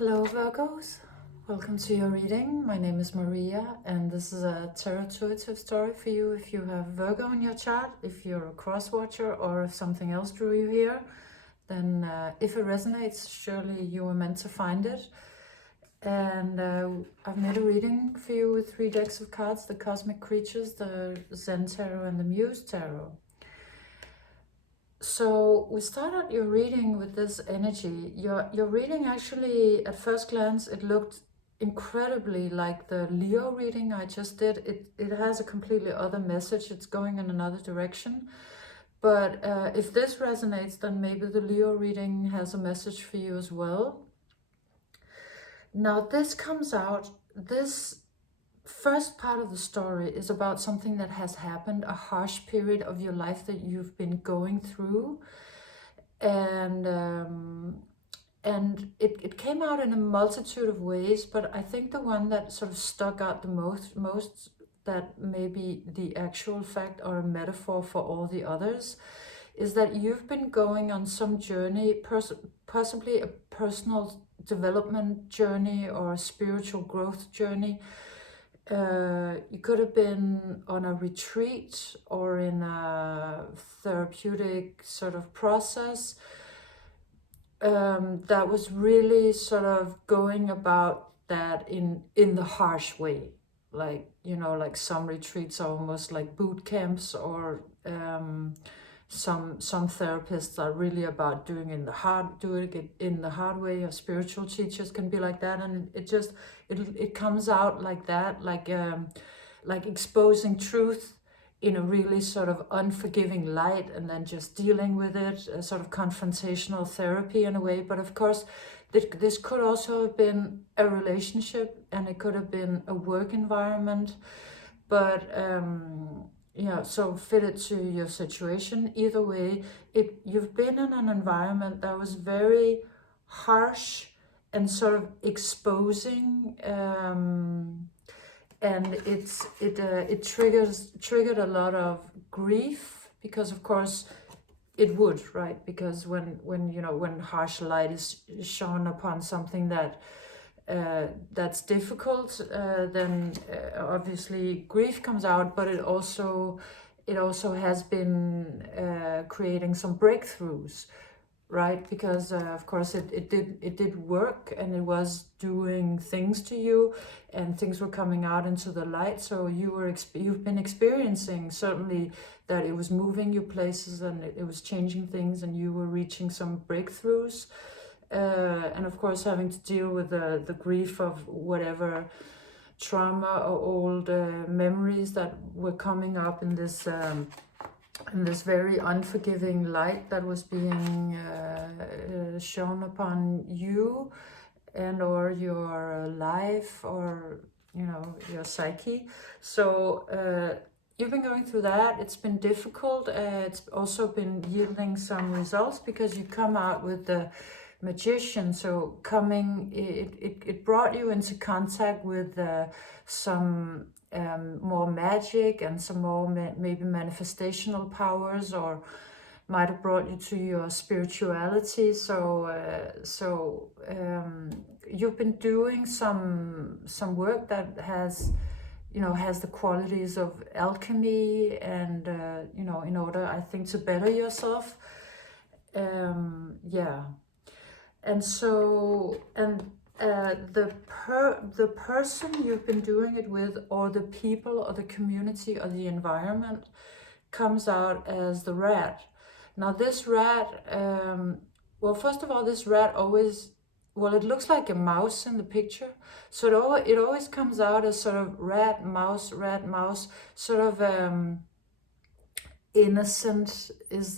Hello Virgos, welcome to your reading. My name is Maria and this is a tarot intuitive story for you if you have Virgo in your chart, if you're a cross watcher, or if something else drew you here. Then if it resonates, surely you were meant to find it. And I've made a reading for you with 3 decks of cards: the Cosmic Creatures, the Zen Tarot and the Muse Tarot. So we start out your reading with this energy. Your reading actually, at first glance, it looked incredibly like the Leo reading I just did. It has a completely other message. It's going in another direction. But if this resonates, then maybe the Leo reading has a message for you as well. Now this comes out, this first part of the story is about something that has happened, a harsh period of your life that you've been going through, and it came out in a multitude of ways, but I think the one that sort of stuck out the most that maybe the actual fact or a metaphor for all the others, is that you've been going on some journey, possibly a personal development journey or a spiritual growth journey. You could have been on a retreat or in a therapeutic sort of process that was really sort of going about that in the harsh way. Like, you know, like some retreats are almost like boot camps, or some therapists are really about doing it in the hard way, or spiritual teachers can be like that, and it comes out like that, like exposing truth in a really sort of unforgiving light, and then just dealing with it, a sort of confrontational therapy in a way. But of course, this could also have been a relationship, and it could have been a work environment, but yeah, so fit it to your situation. Either way, you've been in an environment that was very harsh and sort of exposing, and it triggered a lot of grief, because of course it would, right? Because when harsh light is shone upon something that's difficult, then obviously grief comes out, but it also has been creating some breakthroughs, right? Because of course it did work, and it was doing things to you, and things were coming out into the light. So you've been experiencing certainly that it was moving you places, and it was changing things, and you were reaching some breakthroughs. And of course, having to deal with the grief of whatever trauma or old memories that were coming up in this very unforgiving light that was being shown upon you, and or your life, or your psyche. So you've been going through that. It's been difficult. It's also been yielding some results, because you come out with the Magician. So it brought you into contact with some more magic, and some more maybe manifestational powers, or might have brought you to your spirituality. So you've been doing some work that has the qualities of alchemy, and in order, I think, to better yourself. Yeah. And so, the person you've been doing it with, or the people, or the community, or the environment, comes out as the rat. Now this rat, well, first of all, this rat always, well, it looks like a mouse in the picture. So it always comes out as sort of rat, mouse, sort of innocent as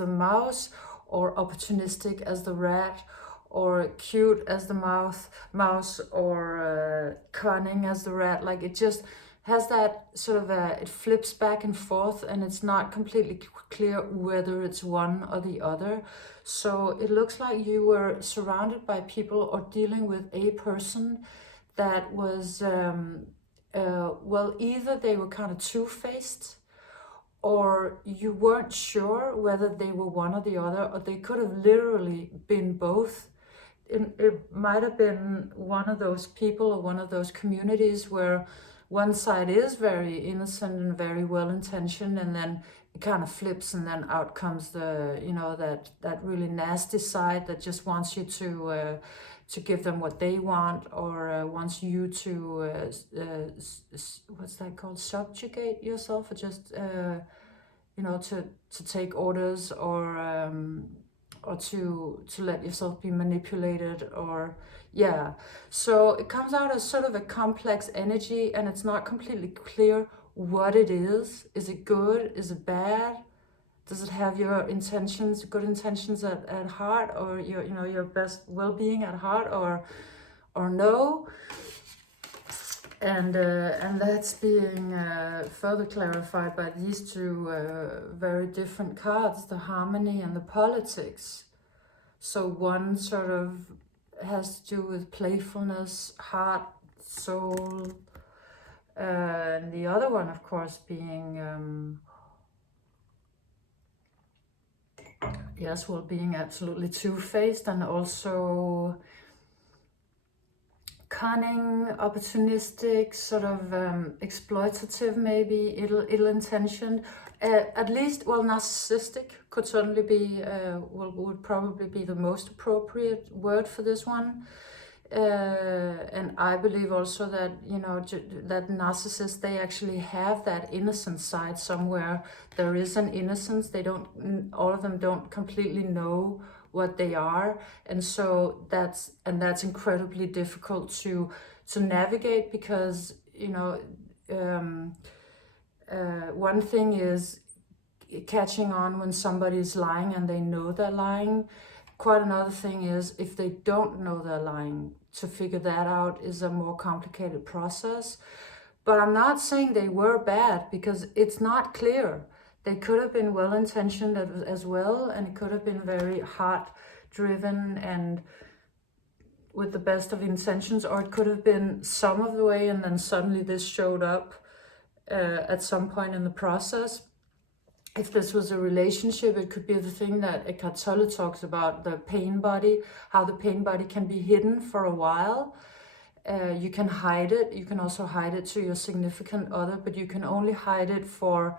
the mouse, or opportunistic as the rat, or cute as the mouse, or cunning as the rat. Like, it just has that sort of it flips back and forth, and it's not completely clear whether it's one or the other. So it looks like you were surrounded by people, or dealing with a person that was well, either they were kind of two-faced, or you weren't sure whether they were one or the other, or they could have literally been both. it might have been one of those people or one of those communities where one side is very innocent and very well-intentioned, and then it kind of flips, and then out comes the, you know, that really nasty side that just wants you to give them what they want, or wants you to what's that called, subjugate yourself, or just you know, to take orders, or to let yourself be manipulated, or yeah. So it comes out as sort of a complex energy, and it's not completely clear what it is. Is it good? Is it bad? Does it have your intentions, good intentions at heart, or your, you know, your best well-being at heart, or no? And that's being further clarified by these two very different cards, the harmony and the politics. So one sort of has to do with playfulness, heart, soul, and the other one, of course, being yes, well, being absolutely two-faced, and also cunning, opportunistic, sort of exploitative, maybe ill-intentioned, at least, well, narcissistic could certainly be, would probably be the most appropriate word for this one. And I believe also that, you know, that narcissists, they actually have that innocent side somewhere. There is an innocence. They don't, all of them don't completely know what they are, and so that's incredibly difficult to navigate, because, you know, one thing is catching on when somebody's lying and they know they're lying. Quite another thing is if they don't know they're lying. To figure that out is a more complicated process. But I'm not saying they were bad, because it's not clear. They could have been well-intentioned as well, and it could have been very heart-driven and with the best of intentions, or it could have been some of the way, and then suddenly this showed up at some point in the process. If this was a relationship, it could be the thing that Eckhart Tolle talks about, the pain body, how the pain body can be hidden for a while. You can hide it. You can also hide it to your significant other, but you can only hide it for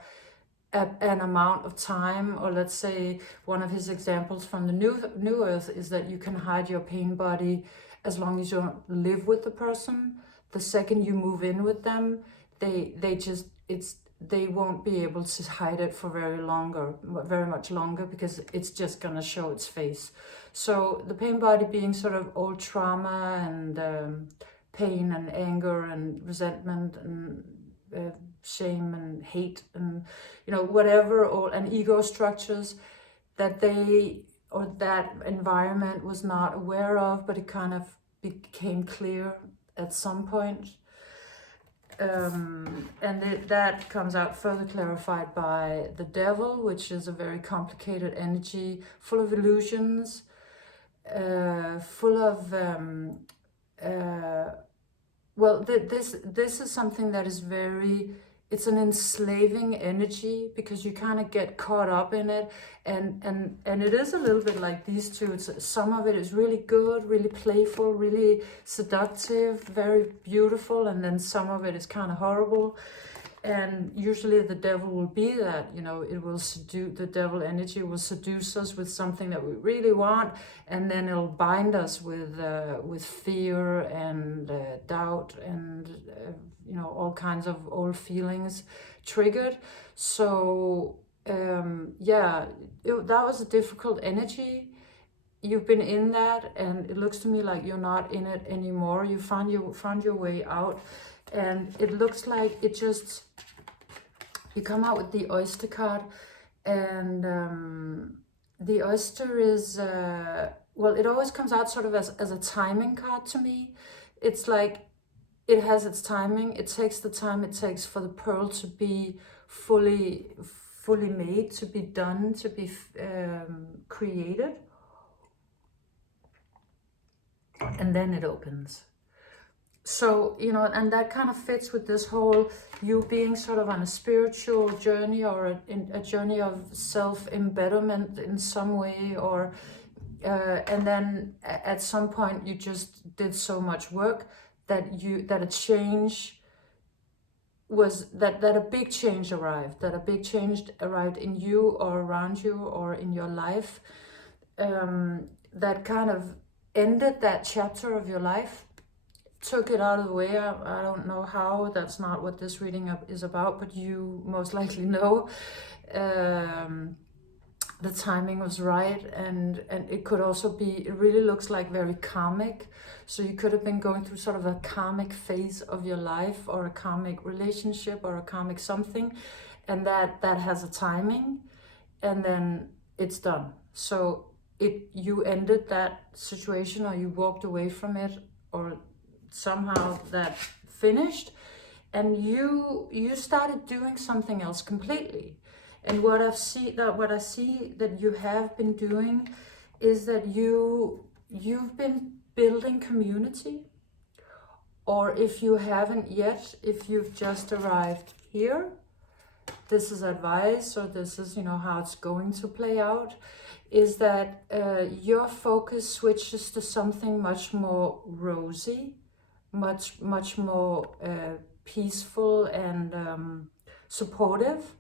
an amount of time. Or let's say one of his examples from the New Earth is that you can hide your pain body as long as you don't live with the person. The second you move in with them, they won't be able to hide it for very much longer, because it's just gonna show its face. So the pain body being sort of old trauma and pain and anger and resentment and shame and hate and, you know, whatever, and ego structures that they, or that environment was not aware of, but it kind of became clear at some point. And that comes out further clarified by the Devil, which is a very complicated energy, full of illusions, full of well, this is something that is very, it's an enslaving energy, because you kind of get caught up in it, and it is a little bit like these two. Some of it is really good, really playful, really seductive, very beautiful, and then some of it is kind of horrible. And usually the devil will be that, you know, it will seduce, the devil energy will seduce us with something that we really want, and then it'll bind us with fear and doubt and, you know, all kinds of old feelings triggered. So, yeah, that was a difficult energy. You've been in that, and it looks to me like you're not in it anymore. You found your way out. And it looks like it just, you come out with the oyster card, and the oyster is, well, it always comes out sort of as a timing card to me. It's like, it has its timing. It takes the time it takes for the pearl to be fully made, to be done, to be created. And then it opens. So, you know, and that kind of fits with this whole, you being sort of on a spiritual journey, or a journey of self-embodiment in some way, or and then at some point you just did so much work that a change was, that a big change arrived, in you or around you or in your life, that kind of ended that chapter of your life, took it out of the way. I don't know how, that's not what this reading is about, but you most likely know. The timing was right, and it could also be, it really looks like very karmic. So you could have been going through sort of a karmic phase of your life, or a karmic relationship, or a karmic something, and that has a timing, and then it's done. So you ended that situation, or you walked away from it, or somehow that finished, and you started doing something else completely. And what I see that you have been doing is that you've been building community, or if you haven't yet, if you've just arrived here, this is advice, or this is, you know, how it's going to play out, is that your focus switches to something much more rosy, much more peaceful and supportive.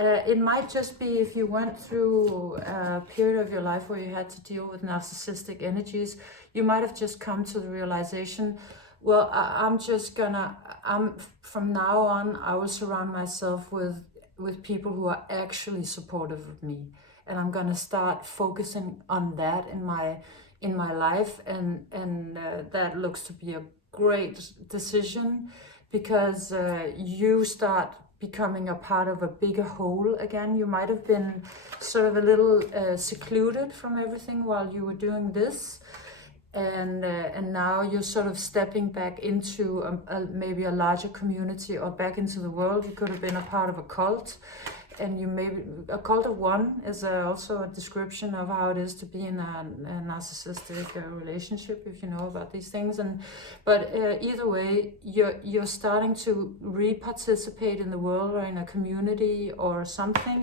It might just be, if you went through a period of your life where you had to deal with narcissistic energies, you might have just come to the realization, well, from now on, I will surround myself with people who are actually supportive of me. And I'm gonna start focusing on that in my life. And that looks to be a great decision, because you start becoming a part of a bigger whole again. You might have been sort of a little secluded from everything while you were doing this, and now you're sort of stepping back into maybe a larger community, or back into the world. You could have been a part of a cult, and you maybe, a cult of one is also a description of how it is to be in a narcissistic relationship, if you know about these things. But either way, you're starting to re-participate in the world, or in a community or something,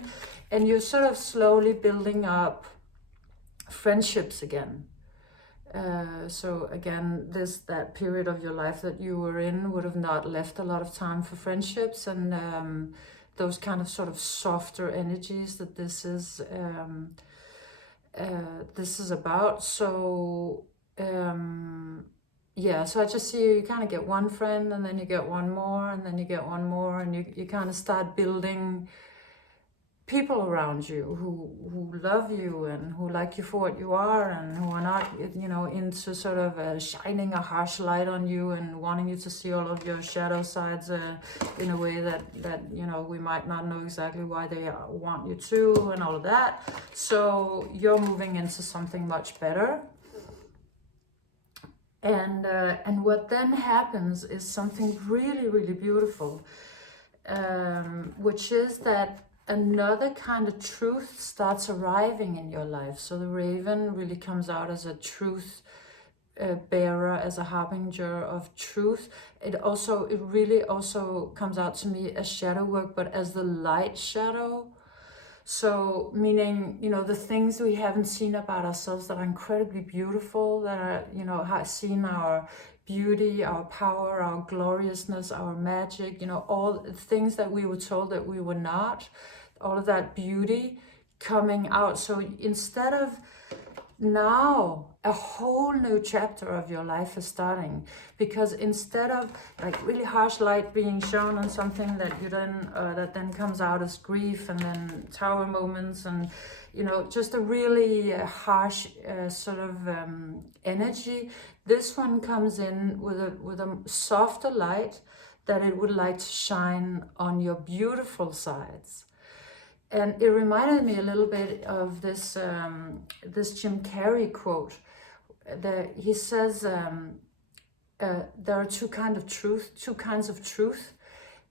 and you're sort of slowly building up friendships again. So again, that period of your life that you were in would have not left a lot of time for friendships, and those kind of sort of softer energies that this is about. So yeah, so I just see you kind of get one friend, and then you get one more, and then you get one more, and you kind of start building people around you who love you, and who like you for what you are, and who are not, you know, into sort of shining a harsh light on you and wanting you to see all of your shadow sides in a way that you know, we might not know exactly why they want you to, and all of that. So you're moving into something much better. And what then happens is something really, really beautiful, which is that another kind of truth starts arriving in your life. So the raven really comes out as a truth bearer, as a harbinger of truth. It really also comes out to me as shadow work, but as the light shadow. So meaning, you know, the things we haven't seen about ourselves that are incredibly beautiful, that are, you know, seen our beauty, our power, our gloriousness, our magic, you know, all things that we were told that we were not, all of that beauty coming out. So instead of, now a whole new chapter of your life is starting, because instead of like really harsh light being shown on something that you then that then comes out as grief, and then tower moments, and you know, just a really harsh sort of energy, this one comes in with a softer light, that it would like to shine on your beautiful sides. And it reminded me a little bit of this Jim Carrey quote. He says there are two kinds of truth.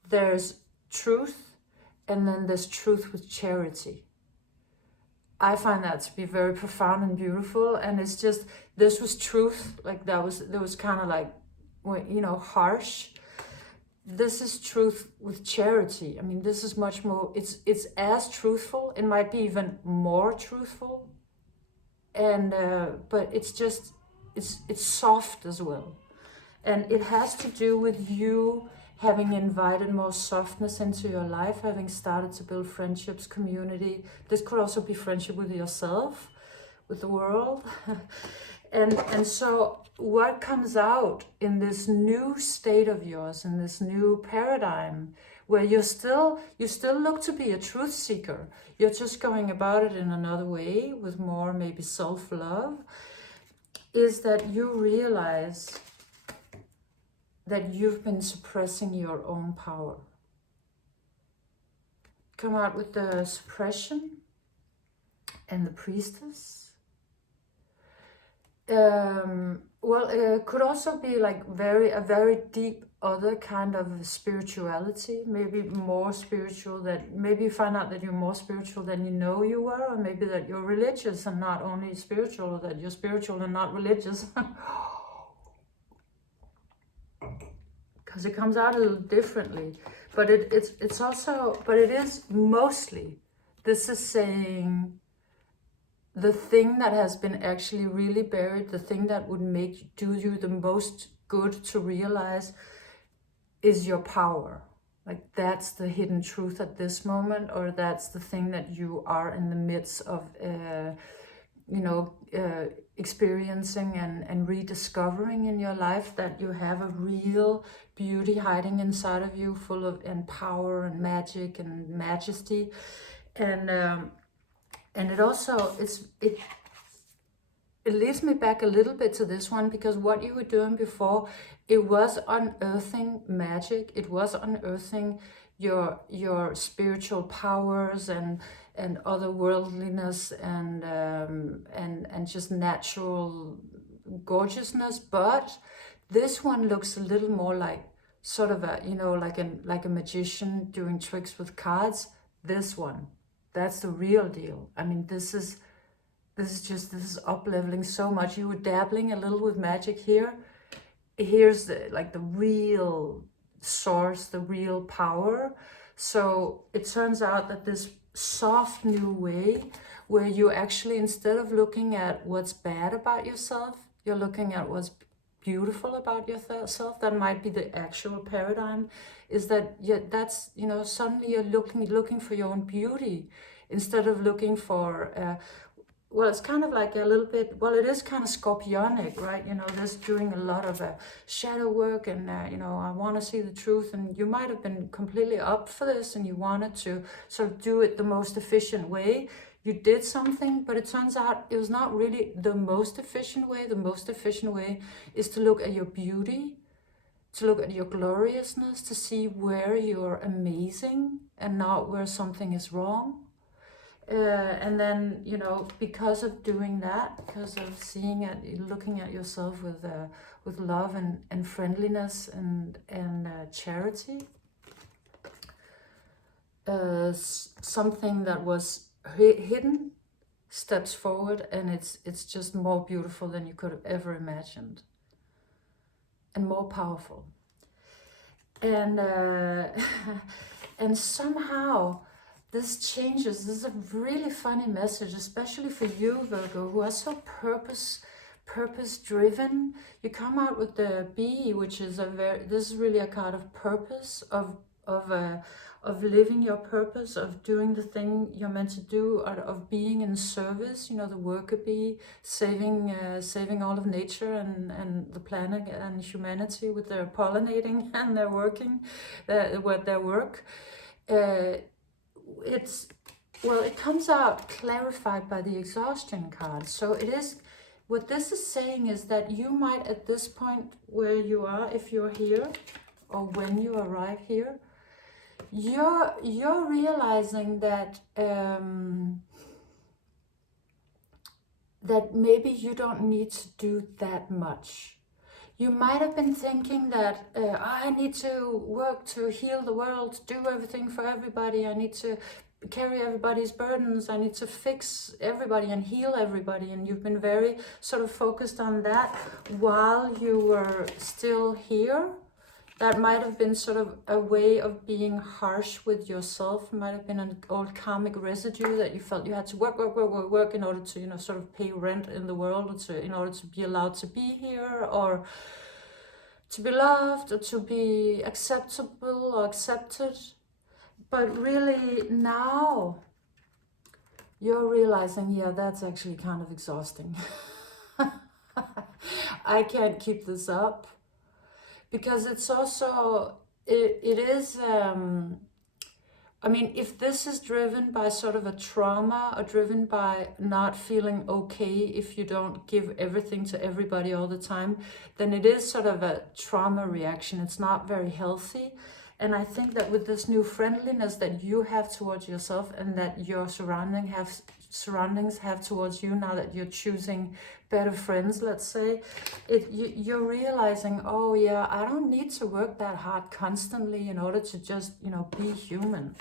There's truth, and then there's truth with charity. I find that to be very profound and beautiful. And it's just, this was truth, like that was kind of like, you know, harsh. This is truth with charity. I mean, this is much more, it's as truthful, it might be even more truthful, but it's soft as well, and it has to do with you having invited more softness into your life, having started to build friendships, community. This could also be friendship with yourself, with the world. and so what comes out in this new state of yours, in this new paradigm, where you still look to be a truth seeker, you're just going about it in another way with more maybe self-love, is that you realize that you've been suppressing your own power. Come out with the suppression and the priestess. Well, it could also be like a very deep other kind of spirituality, maybe more spiritual, that maybe you find out that you're more spiritual than you know you were, or maybe that you're religious and not only spiritual, or that you're spiritual and not religious. Because it comes out a little differently, but it's also, but it is mostly, this is saying the thing that has been actually really buried, the thing that would do you the most good to realize, is your power. Like that's the hidden truth at this moment, or that's the thing that you are in the midst of, experiencing and rediscovering in your life, that you have a real beauty hiding inside of you, full of power and magic and majesty, and it also it leads me back a little bit to this one, because what you were doing before, it was unearthing magic, it was unearthing your spiritual powers and otherworldliness and just natural gorgeousness. But this one looks a little more like sort of a, like a magician doing tricks with cards. This one, that's the real deal. I mean, this is up-leveling so much. You were dabbling a little with magic here. Here's the real source, the real power. So it turns out that this soft new way, where you actually, instead of looking at what's bad about yourself, you're looking at what's beautiful about yourself. That might be the actual paradigm, is that that's, suddenly you're looking for your own beauty instead of looking for well, it's kind of like a little bit, well, it is kind of scorpionic, right? This doing a lot of shadow work, and, I want to see the truth. And you might have been completely up for this, and you wanted to sort of do it the most efficient way. You did something, but it turns out it was not really the most efficient way. The most efficient way is to look at your beauty, to look at your gloriousness, to see where you're amazing and not where something is wrong. And then, because of doing that, because of looking at yourself with love and friendliness and charity, something that was hidden steps forward, and it's just more beautiful than you could have ever imagined, and more powerful. And and somehow this changes. This is a really funny message, especially for you, Virgo, who are so purpose driven. You come out with the bee, which is this is really a card of purpose, of living your purpose, of doing the thing you're meant to do, of being in service. The worker bee, saving all of nature and the planet and humanity with their pollinating and their working, their work. It comes out clarified by the exhaustion card. So it is, what this is saying is that you might, at this point where you are, if you're here, or when you arrive here, you're realizing that that maybe you don't need to do that much. You might have been thinking that I need to work to heal the world, do everything for everybody, I need to carry everybody's burdens, I need to fix everybody and heal everybody, and you've been very sort of focused on that while you were still here. That might have been sort of a way of being harsh with yourself. It might have been an old karmic residue that you felt you had to work in order to, you know, sort of pay rent in the world, or to, in order to be allowed to be here, or to be loved, or to be acceptable or accepted. But really now you're realizing, yeah, that's actually kind of exhausting. I can't keep this up. Because it's also, it is, I mean, if this is driven by sort of a trauma, or driven by not feeling okay if you don't give everything to everybody all the time, then it is sort of a trauma reaction. It's not very healthy. And I think that with this new friendliness that you have towards yourself, and that your surroundings have towards you, now that you're choosing better friends, let's say, you're realizing, oh yeah, I don't need to work that hard constantly in order to just, you know, be human.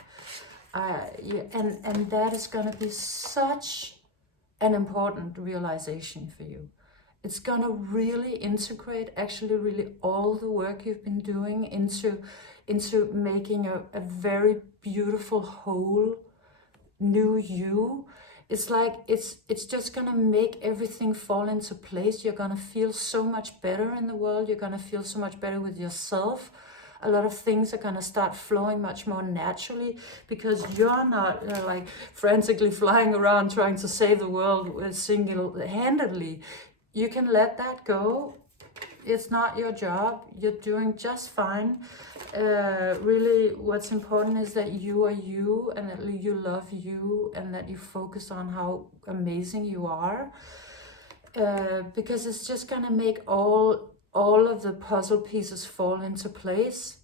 Yeah, and that is going to be such an important realization for you. It's going to really integrate actually really all the work you've been doing into making a very beautiful whole new you. It's like it's just gonna make everything fall into place. You're gonna feel so much better in the world. You're gonna feel so much better with yourself. A lot of things are gonna start flowing much more naturally, because you're not like frantically flying around trying to save the world single-handedly. You can let that go. It's not your job. You're doing just fine. Really, what's important is that you are you, and that you love you, and that you focus on how amazing you are. Because it's just gonna make all of the puzzle pieces fall into place.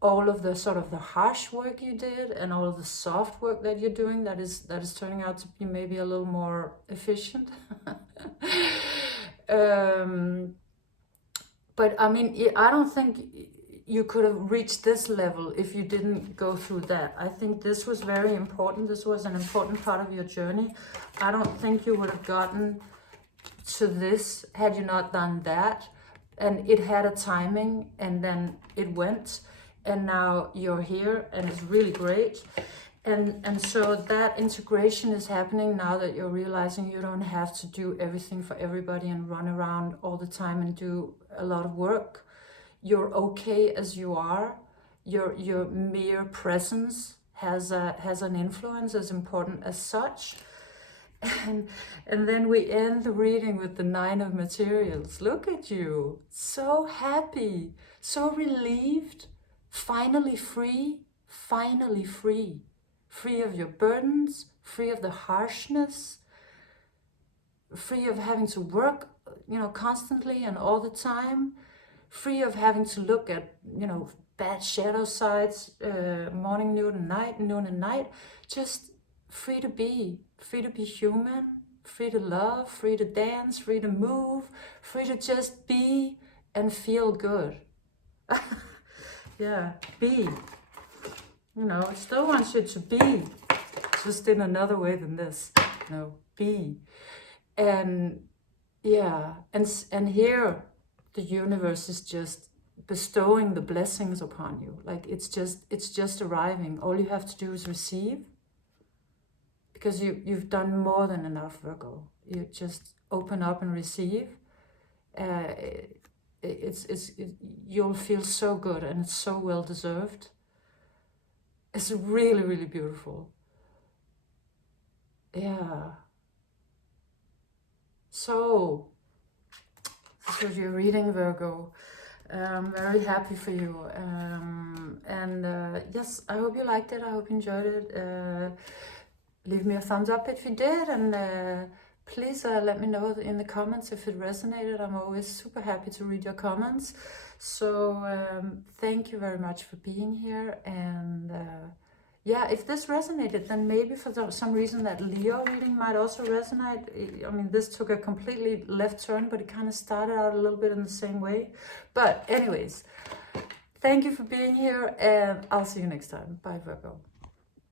All of the sort of the harsh work you did, and all of the soft work that you're doing, that is turning out to be maybe a little more efficient. But I mean, I don't think you could have reached this level if you didn't go through that. I think this was very important. This was an important part of your journey. I don't think you would have gotten to this had you not done that. And it had a timing, and then it went, and now you're here, and it's really great. And so that integration is happening now that you're realizing you don't have to do everything for everybody and run around all the time and do a lot of work. You're okay as you are. Your mere presence has an influence as important as such. And then we end the reading with the 9 of Materials. Look at you, so happy, so relieved, finally free, finally free. Free of your burdens, free of the harshness, free of having to work, you know, constantly and all the time, free of having to look at, you know, bad shadow sides, morning, noon and night, just free to be human, free to love, free to dance, free to move, free to just be and feel good. Yeah, be. You know, it still wants you to be, just in another way than this. You know, be. And yeah, and here the universe is just bestowing the blessings upon you. Like it's just arriving. All you have to do is receive, because you've done more than enough, Virgo. You just open up and receive. You'll feel so good, and it's so well deserved. It's really, really beautiful. Yeah. So, this was your reading, Virgo. I'm very happy for you. Yes, I hope you liked it. I hope you enjoyed it. Leave me a thumbs up if you did. And please let me know in the comments if it resonated. I'm always super happy to read your comments. So thank you very much for being here. And yeah, if this resonated, then maybe for some reason that Leo reading might also resonate. I mean, this took a completely left turn, but it kind of started out a little bit in the same way. But anyways, thank you for being here, and I'll see you next time. Bye, Virgo.